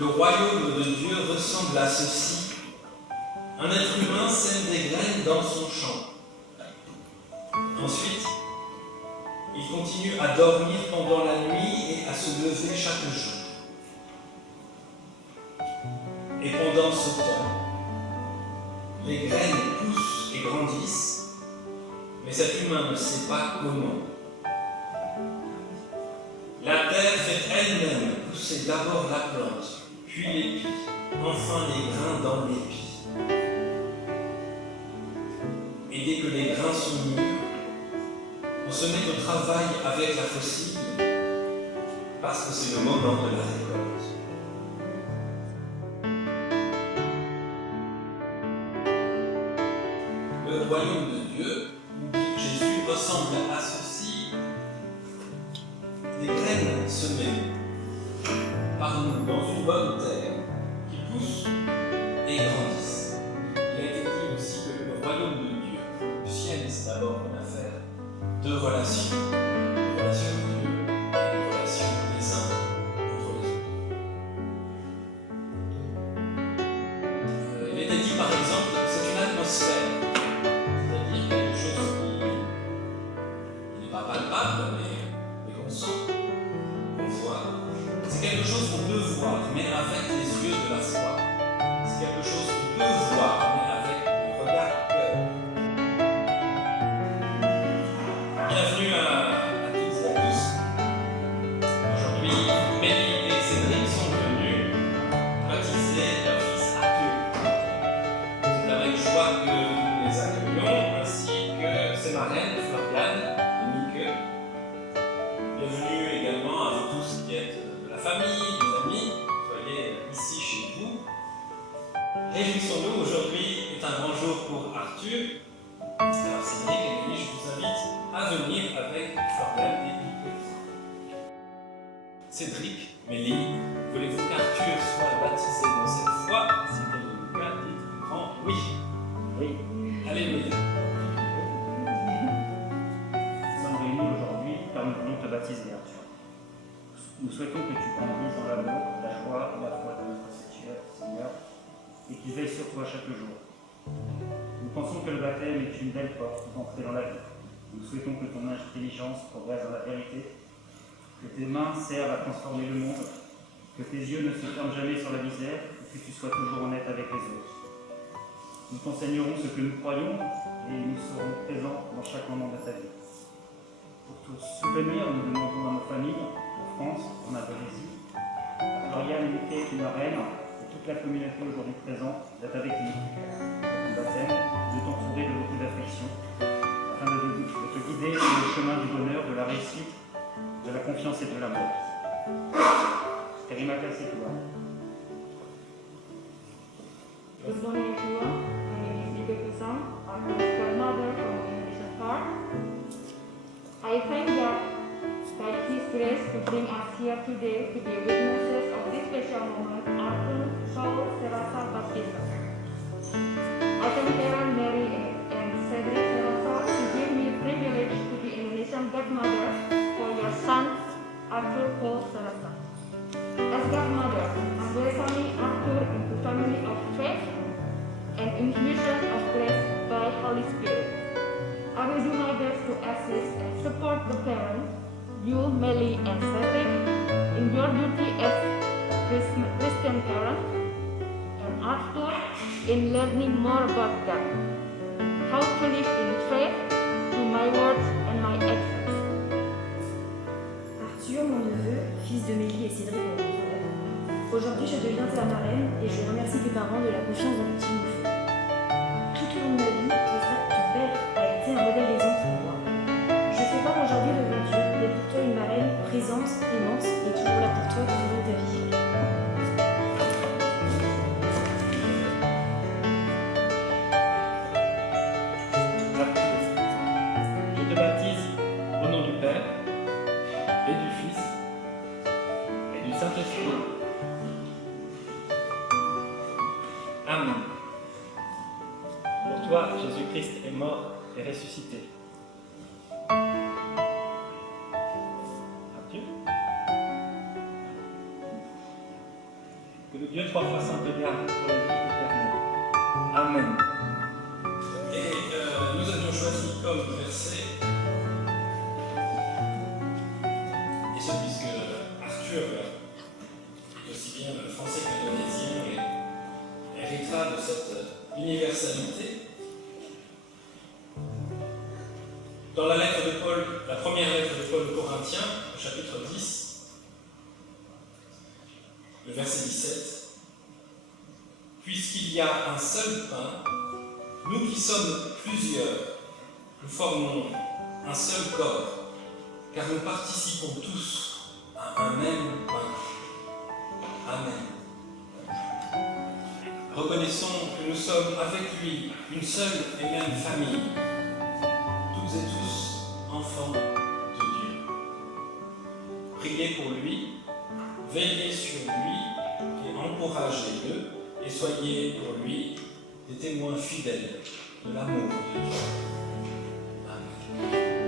Le royaume de Dieu ressemble à ceci. Un être humain sème des graines dans son champ. Ensuite, il continue à dormir pendant la nuit et à se lever chaque jour. Et pendant ce temps, les graines poussent et grandissent, mais cet humain ne sait pas comment. La terre fait elle-même pousser d'abord la plante, puis l'épi, enfin les grains dans l'épi. Et dès que les grains sont mûrs, on se met au travail avec la faucille, parce que c'est le moment de la récolte. Le royaume de Dieu, nous dit Jésus, ressemble à ceci. Des graines semées par nous dans une bonne terre qui poussent et grandissent. Il a été dit aussi que le royaume de Dieu, le ciel, c'est d'abord une affaire de relations. De relations de Dieu et de relations les uns entre les autres. Il était dit par exemple que c'est une atmosphère, c'est-à-dire quelque chose qui n'est pas palpable, mais qu'on sent, qu'on voit. C'est quelque chose qu'on peut voir, mais avec les yeux de la foi. C'est quelque chose qu'on peut voir, mais avec le regard du cœur. Bienvenue à toutes et à tous. Aujourd'hui, Mélie et Cédric sont venus baptiser leur fils Arthur. C'est avec joie que nous les accueillons, ainsi que ses marraines, Floriane et Mike. Bienvenue également à vous tous qui êtes de la famille, des amis, soyez ici chez vous. Réjouissons-nous, aujourd'hui est un grand jour pour Arthur. Alors Cédric et Mélie, je vous invite à venir avec Floriane et Mike. Cédric, Mélie, voulez-vous qu'Arthur soit baptisé dans cette foi? Si tel est le cas, dites un grand oui. Oui. Alléluia. Nous sommes réunis aujourd'hui car nous voulons te baptiser, Arthur. Nous souhaitons que tu grandisses dans l'amour, la joie et la foi de notre Seigneur et qu'il veille sur toi chaque jour. Nous pensons que le baptême est une belle porte d'entrée dans la vie. Nous souhaitons que ton intelligence progresse dans la vérité, que tes mains servent à transformer le monde, que tes yeux ne se ferment jamais sur la misère et que tu sois toujours honnête avec les autres. Nous t'enseignerons ce que nous croyons et nous serons présents dans chaque moment de ta vie. Pour te souvenir, nous demandons à nos familles, en France, en Indonésie, à Floriane et Mickey, qui est reine, et toute la communauté aujourd'hui présente, d'être avec nous pour ton baptême, de t'entourer de beaucoup d'affection, afin de te guider sur le chemin du bonheur, de la réussite, de la confiance et de l'amour. Terima kasih Tuhan. Good morning everyone. My name is Ike Kusam. I'm a godmother from Indonesian Park. I thank God by His grace to bring us here today to be witnesses of this special moment, Arthur Saul Serasa baptism. I thank Aaron, Mary, and Cedric Serasa to give me the privilege to be Indonesian godmother for your son, Arthur Paul Serasa. As godmother, I'm welcoming Arthur into family of faith and infusion of grace by Holy Spirit. I will do my best to assist and support the parents, you, Melly, and Cedric, in your duty as Christian parents, and Arthur in learning more about God, how to live in faith through my words and my actions. Arthur, mon neveu, fils de Mélie et Cédric, mon frère. Aujourd'hui, je deviens ta marraine et je remercie tes parents de la confiance dans le petit neveu. Tout au long de ma vie, ton père a été un modèle d'exemple pour moi. Je fais part aujourd'hui devant Dieu d'être pour toi une marraine présente, aimante et toujours là pour toi tout au long de ta vie. Arthur, je te baptise au nom du Père et du Fils et du Saint-Esprit. Amen. Pour toi, Jésus-Christ est mort et ressuscité. Arthur, que Que le Dieu trois fois saint te garde pour la vie éternelle. Amen. Et nous avions choisi comme verset, et ce puisque Arthur est aussi bien le français que l'indonésien et héritera de cette universalité. Dans la lettre de Paul, la première lettre de Paul aux Corinthiens, au chapitre 10, le verset 17, puisqu'il y a un seul pain, nous qui sommes plusieurs, nous formons un seul corps, car nous participons tous à un même pain. Amen. Reconnaissons que nous sommes avec lui une seule et même famille, toutes et tous enfants de Dieu. Priez pour lui, veillez sur lui et encouragez-le, et soyez pour lui des témoins fidèles de l'amour de Dieu. Amen.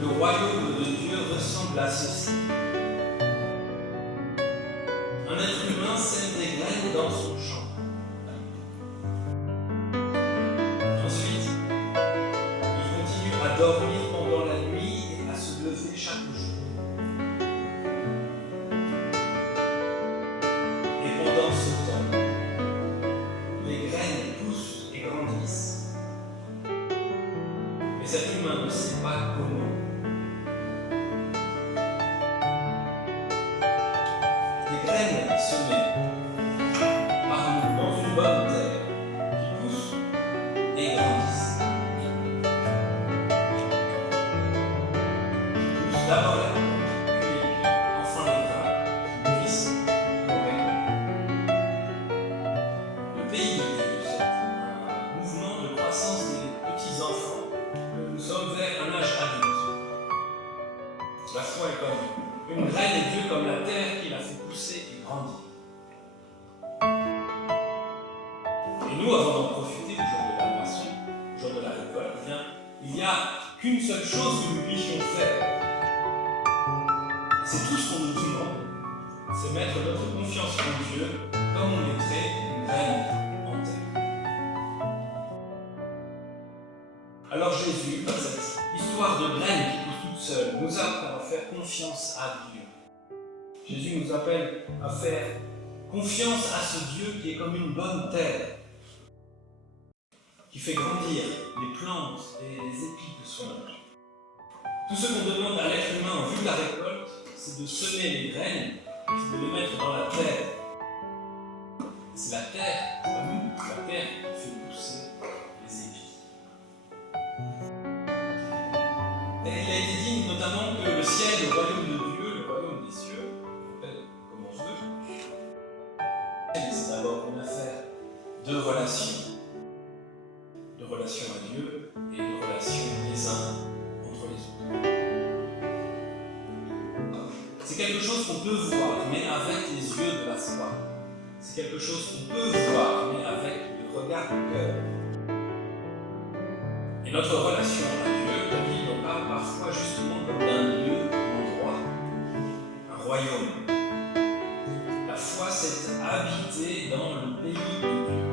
Le royaume de Dieu ressemble à ceci. Un être humain sème des graines dans son champ. Ensuite, il continue à dormir pendant la nuit et à se lever chaque jour. Et pendant ce temps, les graines poussent et grandissent. Mais cet humain ne sait pas comment. Les graines semées par nous dans une bonne terre qui poussent et grandissent. Qui poussent d'abord la plante, puis les pieds, enfin les grains qui glissent au récolte. Le pays de Dieu, c'est un mouvement de croissance des petits enfants que nous sommes vers un âge adulte. La foi est comme une graine et Dieu comme la terre qui la fait pousser et grandir. Et nous, avant d'en profiter au jour de la moisson, au jour de la récolte, eh bien, il n'y a qu'une seule chose que nous puissions faire. C'est tout ce qu'on nous demande, c'est mettre notre confiance en Dieu comme on mettrait une graine en terre. Alors Jésus, dans cette histoire de graine qui pousse toute seule, nous apprend à faire confiance à Dieu. Jésus nous appelle à faire confiance à ce Dieu qui est comme une bonne terre, qui fait grandir les plantes et les épis de son œuvre. Tout ce qu'on demande à l'être humain en vue de la récolte, c'est de semer les graines, c'est de les mettre dans la terre. C'est la terre, c'est pas nous, c'est la terre qui fait pousser les épis. Et il a été dit notamment que le ciel, le royaume de Dieu, le royaume des cieux, on appelle comme on veut, c'est d'abord une affaire de relations à Dieu et de relations les uns entre les autres. C'est quelque chose qu'on peut voir, mais avec les yeux de la foi. C'est quelque chose qu'on peut voir, mais avec le regard du cœur. Et notre relation à Dieu, la Bible en parle parfois justement comme d'un lieu, un endroit, un royaume. La foi, c'est habiter dans le pays de Dieu.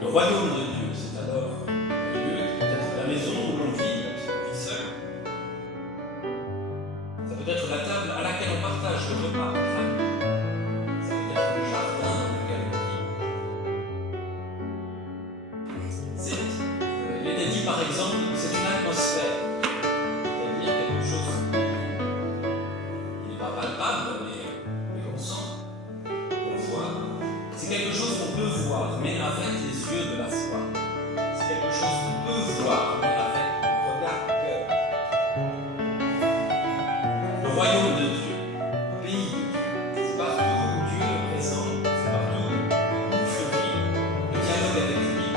Le royaume de Dieu, c'est alors un lieu qui peut être la maison où l'on vit, on vit seul. Ça peut être la table à laquelle on partage le repas en famille. Ça peut être le jardin dans lequel on vit. Il était dit par exemple que c'est une atmosphère, c'est-à-dire quelque chose qui n'est pas palpable, mais qu'on sent, qu'on voit. C'est C'est quelque chose qu'on peut voir, mais avec les yeux de la foi. C'est quelque chose qu'on peut voir, mais avec le regard du cœur. Le royaume de Dieu, le pays de Dieu, c'est partout où Dieu est présent, c'est partout où fleurit le dialogue avec lui,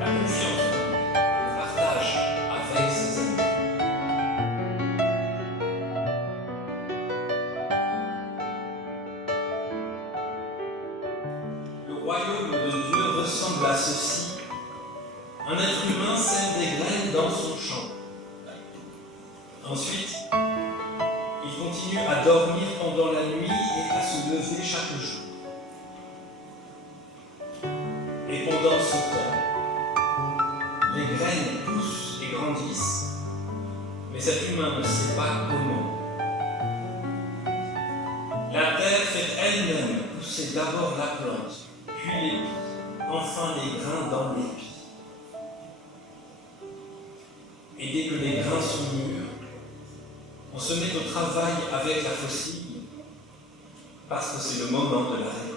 la confiance en lui, le partage avec ses amis. Le royaume de Dieu ressemble à ceci. Un être humain sème des graines dans son champ. Ensuite, il continue à dormir pendant la nuit et à se lever chaque jour. Et pendant ce temps, les graines poussent et grandissent, mais cet humain ne sait pas comment. La terre fait elle-même pousser d'abord la plante, puis l'épi, enfin les grains dans l'épi. Et dès que les grains sont mûrs, on se met au travail avec la faucille, parce que c'est le moment de la récolte.